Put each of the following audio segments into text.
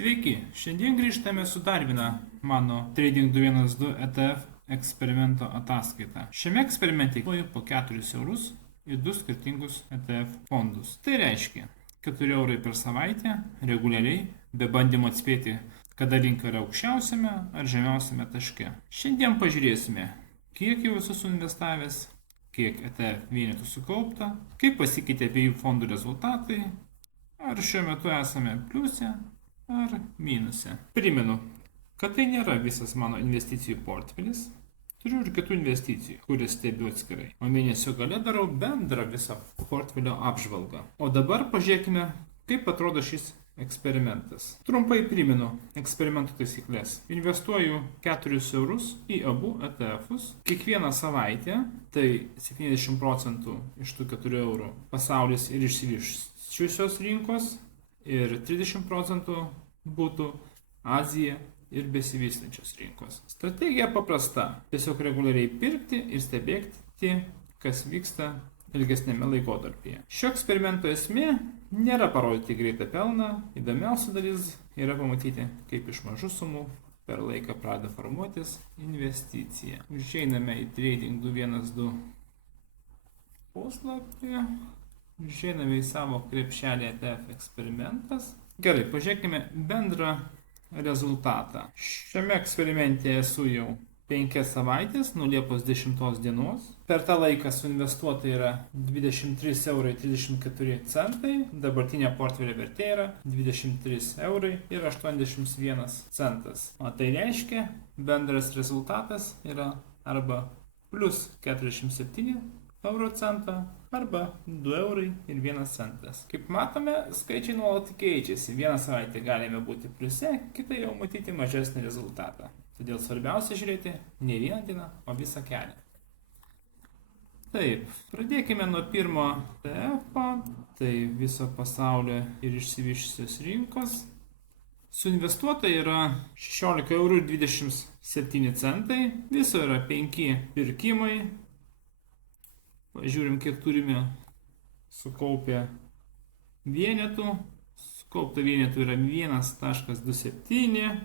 Sveiki, šiandien grįžtame su dar viena mano Trading 212 ETF eksperimento ataskaita. Šiame eksperimente įvoju po 4 eurus į 2 skirtingus ETF fondus. Tai reiškia 4 eurai per savaitę reguliariai, be bandymo atspėti, kada rinka yra aukščiausiame ar žemiausiame taške. Šiandien pažiūrėsime, kiek jau esu suinvestavęs, kiek ETF vienetų sukaupta, kaip pasikeitė abiejų fondų rezultatai, ar šiuo metu esame pliuse ar minuse. Primenu, kad tai nėra visas mano investicijų portfelis. Turiu ir kitų investicijų, kurias stebiu atskirai. O mėnesio gale darau bendrą visą portfelio apžvalgą. O dabar pažiūrėkime, kaip atrodo šis eksperimentas. Trumpai primenu eksperimento taisyklės. Investuoju 4 eurus į abu ETF'us. Kiekvieną savaitę, tai 70% iš tų 4 eurų pasaulis ir išsivysčiusios rinkos ir 30% būtų Azija ir besivystančios rinkos. Strategija paprasta. Tiesiog reguliariai pirkti ir stebėti, kas vyksta ilgesnėme laikotarpyje. Šio eksperimento esmė nėra parodyti greitą pelną. Įdomiausia dalis yra pamatyti, kaip iš mažų sumų per laiką pradeda formuotis investicija. Užeiname į Trading 212 puslapį. Užeiname į savo krepšelį ETF eksperimentas. Gerai, pažiūrėkime bendrą rezultatą. Šiame eksperimente esu jau 5 savaitės, nuo Liepos 10 dienos. Per tą laiką suinvestuota yra 23 eurai 34 centai, dabartinė portfelio vertė yra 23 eurai ir 81 centas. O tai reiškia, bendras rezultatas yra arba plus 47 euro centą, arba 2 eurai ir 1 centas. Kaip matome, skaičiai nuolat keičiasi. Vieną savaitę galime būti pliuse, kitą jau matyti mažesnį rezultatą. Todėl svarbiausia žiūrėti ne vieną dieną, o visą kelią. Taip, pradėkime nuo pirmo ETF-o, tai viso pasaulio ir išsivyščiusios rinkos. Suinvestuota yra 16 eurų 27 centai, viso yra 5 pirkimai. Pažiūrim, kiek turime sukaupę vienetų. Sukaupta vienetų yra 1,27.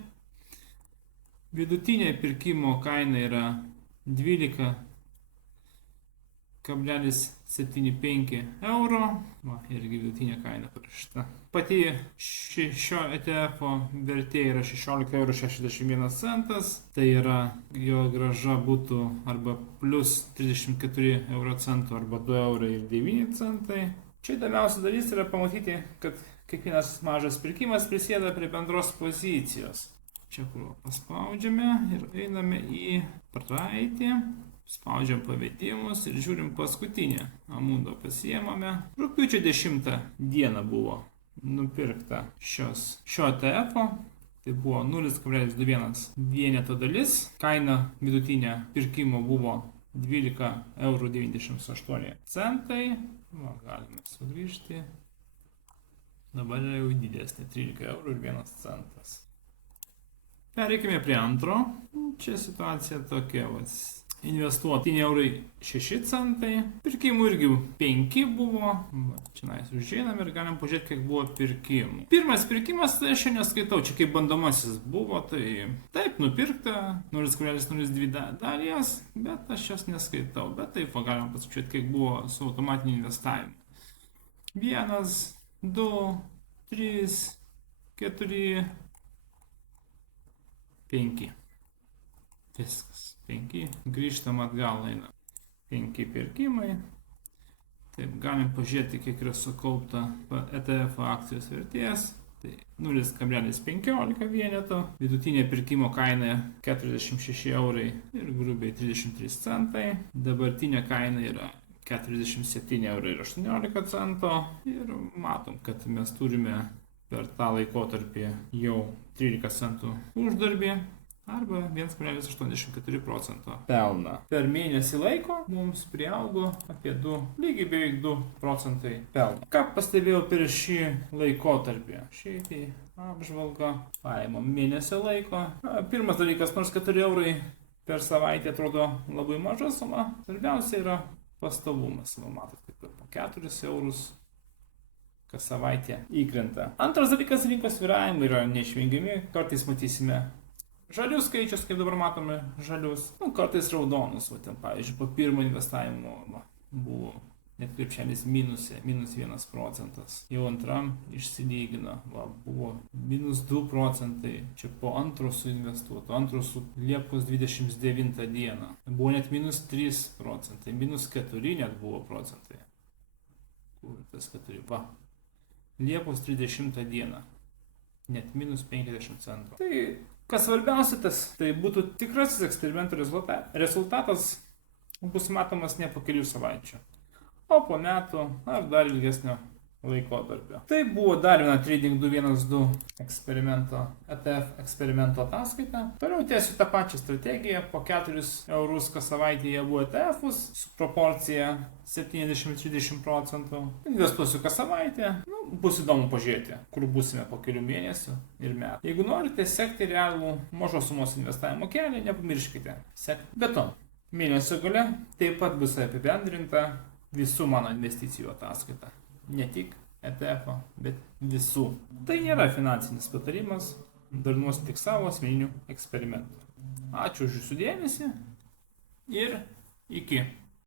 Vidutinė pirkimo kaina yra 12,75 euro. Va, irgi vidutinė kaina parašyta. Pati šio ETF-o vertė yra 16,61 centas. Tai yra, jo grąža būtų arba plus 34 euro centų, arba 2 eurai ir 9 centai. Čia įdomiausia dalis yra pamatyti, kad kiekvienas mažas pirkimas prisėda prie bendros pozicijos. Čia kur paspaudžiame ir einame į praeitį. Spaudžiam pavedimus ir žiūrim paskutinę. Amundo pasiėmame. Rugpjūčio 10 dieną buvo nupirkta šio ETF-o. Tai buvo 0,21 vieneto dalis. Kaina vidutinė pirkimo buvo 12,98 centai. Va, galime sugrįžti. Dabar yra jau didesnė 13 eurų ir 1 centas. Pereikime prie antro. Čia situacija tokia. Investuoti 7 eurai 6 centai. Pirkimų irgi 5 buvo. Čia užeiname ir galim pažiūrėti, kiek buvo pirkimų. Pirmas pirkimas, tai aš čia neskaitau. Čia kaip bandomasis buvo. Tai taip, nupirkta 0,02 dalies, bet aš jas neskaitau. Bet taip, galim paskaičiuoti, kiek buvo su automatiniu investavimu. 1, 2, 3, 4, 5. Viskas. 5. Grįžtam atgal eina. 5 pirkimai. Taip, galim pažiūrėti, kiek yra sukaupta ETF akcijos vertės. Tai 0,15 vieneto. Vidutinė pirkimo kaina 46 eurai ir grubiai 33 centai. Dabartinė kaina yra 47 eurai ir 18 cento. Ir matom, kad mes turime per tą laikotarpį jau 13 centų uždarbį arba 1,84% pelną. Per mėnesį laiko mums priaugo apie 2, lygiai beveik 2 procentai pelno. Ką pastebėjau per šį laikotarpį? Šį apžvalgą paėmėm mėnesio laiko. Pirmas dalykas, nors 4 eurai per savaitę atrodo labai maža suma, svarbiausia yra pastovumas. Matot, kaip po 4 eurus kas savaitę įkrenta. Antras dalykas, rinkos svyravimai yra neišvengiami, kartais matysime žalius skaičius, kaip dabar matome žalius, kartais raudonus, o ten pavyzdžiui po pirmo investavimo buvo net krepšelis minuse, -1 procentas. Jau antram išsilygino, buvo -2 čia po antro suinvestuoto, antro su Liepos 29 dieną. Buvo net -3 -4 net buvo procentai. Kur tas 4? Liepos 30 dieną. Net -50 centų. Tai kas svarbiausia, tai būtų tikrasis eksperimento rezultatas bus matomas ne po kelių savaičių, o po metų ar dar ilgesnio laikotarpio. Tai buvo dar viena Trading 212 eksperimento, ETF eksperimento ataskaita. Toliau tęsiu tą pačią strategiją, po 4 eurus kas savaitėje buvo ETF'us su proporcija 70-30 procentų. Investuosiu kas savaitę, bus įdomu pažiūrėti, kur būsime po kelių mėnesių ir metų. Jeigu norite sekti realų mažos sumos investavimo kelią, nepamirškite sekti. Be to, mėnesio gale taip pat bus apibendrinta visų mano investicijų ataskaita. Ne tik ETF, bet visų. Tai nėra finansinis patarimas, dalinuosi tik savo asmeninių eksperimentų. Ačiū už jūsų dėmesį ir iki.